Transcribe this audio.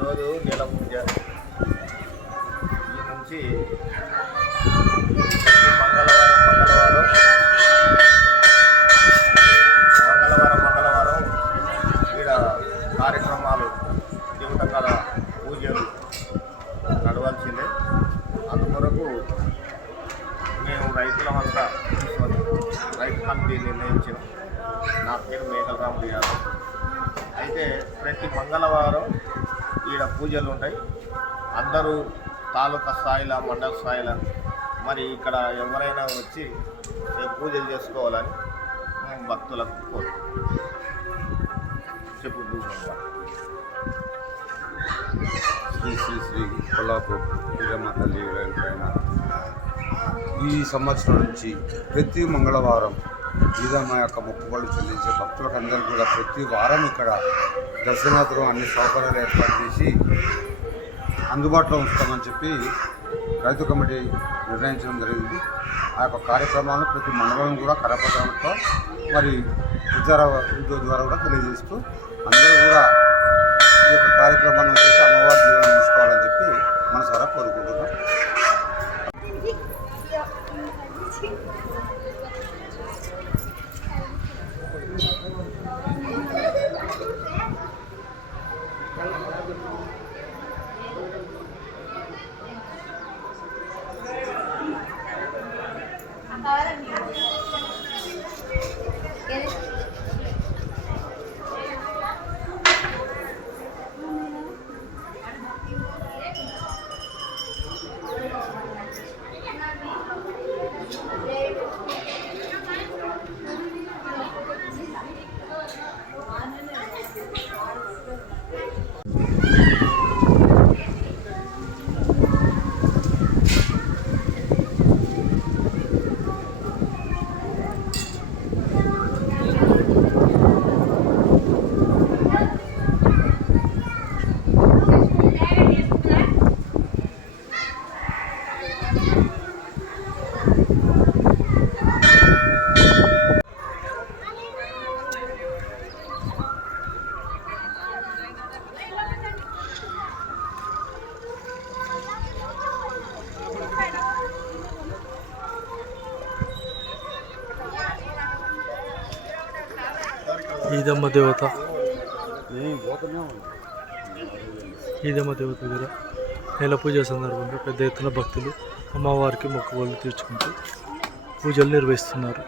ఈరోజు నెల పూజ ఈ నుంచి మంగళవారం ఈడ కార్యక్రమాలు జీవితంగా పూజలు నడవాల్సిందే. అందుకొరకు మేము రైతులమంతా రైతు కమిటీ నిర్ణయించాం. నా పేరు మేఘలరాముడు యాదవ్. అయితే ప్రతి మంగళవారం ఈడ పూజలు ఉంటాయి. అందరూ తాలూకా స్థాయిలో మండల స్థాయిలో మరి ఇక్కడ ఎవరైనా వచ్చి పూజలు చేసుకోవాలని మేము భక్తులకు కోరుకుంటున్నాం. చెప్పు. శ్రీ శ్రీ శ్రీ కొల్లాపూర్ వీరమ్మ తల్లి పైన ఈ సంవత్సరం నుంచి ప్రతి మంగళవారం వీరమ్మ యొక్క మొక్కుబడులు చెల్లించే భక్తులకు అందరూ కూడా ప్రతి వారం ఇక్కడ దర్శనార్థం అన్ని సౌకర్యాలు ఏర్పాటు చేసి అందుబాటులో ఉంచుతామని చెప్పి రైతు కమిటీ నిర్ణయించడం జరిగింది. ఆ యొక్క కార్యక్రమాలను ప్రతి మండలం కూడా కరపత్రంతో మరి ప్రచార ద్వారా కూడా తెలియజేస్తూ అందరూ కూడా ఈ యొక్క కార్యక్రమాన్ని వచ్చేసి అమ్మవారి జీవనం తీసుకోవాలని చెప్పి మనసారా కోరుకుంటున్నాం. ఈదమ్మ దేవత దగ్గర నెల పూజ సందర్భంగా పెద్ద ఎత్తున భక్తులు అమ్మవారికి మొక్కుబడులు తీర్చుకుంటూ పూజలు నిర్వహిస్తున్నారు.